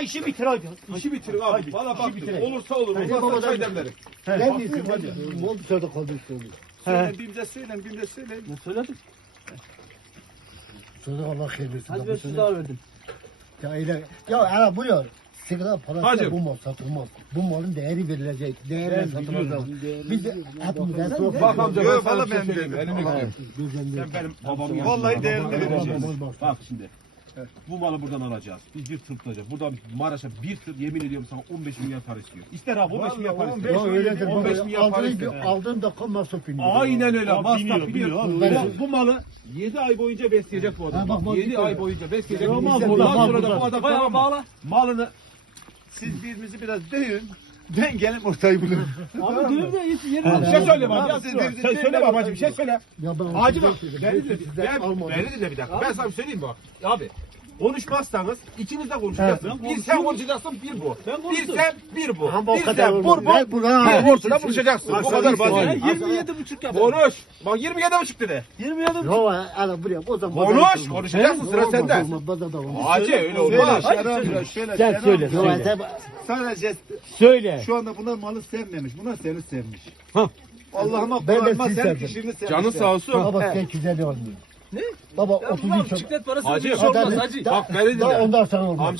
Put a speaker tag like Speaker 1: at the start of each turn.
Speaker 1: işi bitir hadi.
Speaker 2: İşi bitirin abi. Valla bak olursa olur. Olmazsa çay demlerim.
Speaker 3: Ne diyorsun hadi? Oldu sırada kaldı söyle.
Speaker 2: Söyle BİM'de söyle.
Speaker 1: Ne söyledik?
Speaker 3: Söyle Allah hayır versin.
Speaker 1: Hadi ben size daha verdim.
Speaker 3: Ya öyle. Ya ara buyur. Sigara parası
Speaker 2: Hacı.
Speaker 3: bu mal satılmaz. Bu malın değeri verilecek. Değerle satılacak. Biz de hepimiz etrafı.
Speaker 2: Bak amca ben
Speaker 4: Yok,
Speaker 2: sana
Speaker 4: valla
Speaker 2: bir şey
Speaker 4: ben
Speaker 2: söyleyeyim.
Speaker 4: dedim.
Speaker 2: Elini
Speaker 4: Allah.
Speaker 2: öpeyim. Sen benim babamın
Speaker 4: Vallahi değerini vereceğiz.
Speaker 2: Bak şimdi. Bu malı buradan alacağız. Biz bir tır tutacağız. Buradan Maraş'a bir tır yemin ediyorum sana 15 milyar para istiyor. İster abi 15 milyar para istiyor.
Speaker 3: Ya öyledir.
Speaker 2: 15 milyar para istiyor.
Speaker 3: Aldığın dakika masraf biniyor.
Speaker 2: Aynen öyle.
Speaker 1: Abi
Speaker 2: Masraf
Speaker 1: biniyor,
Speaker 2: biliyor.
Speaker 1: biniyor abi.
Speaker 2: Bu malı 7 ay boyunca besleyecek bu adam.
Speaker 3: Ha, bak,
Speaker 2: 7
Speaker 3: bak,
Speaker 2: ay boyunca besleyecek.
Speaker 1: Tamam,
Speaker 2: Ondan
Speaker 1: buradan,
Speaker 2: sonra da
Speaker 1: buradan.
Speaker 2: bu adam
Speaker 1: Bayağı
Speaker 2: tamam mı?
Speaker 1: bağla.
Speaker 2: Malını
Speaker 4: Siz birbirinizi biraz dövün. Ben gelip ortayı bulurum.
Speaker 1: Abi düğün de hiç yeri
Speaker 2: bir şey söyle bana.
Speaker 4: Abi,
Speaker 2: Ya,
Speaker 4: siz
Speaker 2: sen
Speaker 4: birbirinizi
Speaker 2: söyle babacığım bir şey söyle.
Speaker 3: Ya ben
Speaker 2: Hacı bak. Beni
Speaker 3: almadım.
Speaker 2: dinle bir dakika. Ben sana bir söyleyeyim bak. Abi. Konuşmazsanız ikiniz de konuşacaksınız. Bir sen konuşacaksın, bir bu. Bir sen, bir bu.
Speaker 3: Ama o
Speaker 2: Bir
Speaker 3: kadar
Speaker 2: sen,
Speaker 3: olmaz.
Speaker 2: bu.
Speaker 3: Ver bunu ha.
Speaker 2: Bir ortada buluşacaksın. Bu kadar basit.
Speaker 1: 27,5 yap.
Speaker 2: Konuş. Bak 27,5 dedi.
Speaker 1: 27,5.
Speaker 3: Yo ala buraya o zaman.
Speaker 2: Konuş. Konuşacaksın sıra sende.
Speaker 3: Hadi.
Speaker 2: Hacı öyle
Speaker 4: Şöyle
Speaker 2: olmaz.
Speaker 4: şöyle.
Speaker 1: Sen söyle.
Speaker 3: Yo hadi.
Speaker 4: Sadece
Speaker 1: Söyle.
Speaker 4: şu anda buna malı sevmemiş. Buna seni sevmiş.
Speaker 1: Ha.
Speaker 4: Allah'ıma
Speaker 3: Ben de
Speaker 4: Kur'an'ıma
Speaker 3: sizi
Speaker 4: senin
Speaker 3: sevdim.
Speaker 4: kişiliğini sevmiş.
Speaker 2: Canın sağ olsun.
Speaker 3: Baba 850 olmuyor.
Speaker 1: Ne?
Speaker 3: Baba
Speaker 1: Ya
Speaker 3: 30
Speaker 1: bunlar
Speaker 3: çok.
Speaker 1: bisiklet parası
Speaker 2: Hacı,
Speaker 1: bir şey olmaz
Speaker 3: hadi.
Speaker 1: hacı.
Speaker 2: Bak beni dinle.
Speaker 3: Daha ondan sonra olmaz.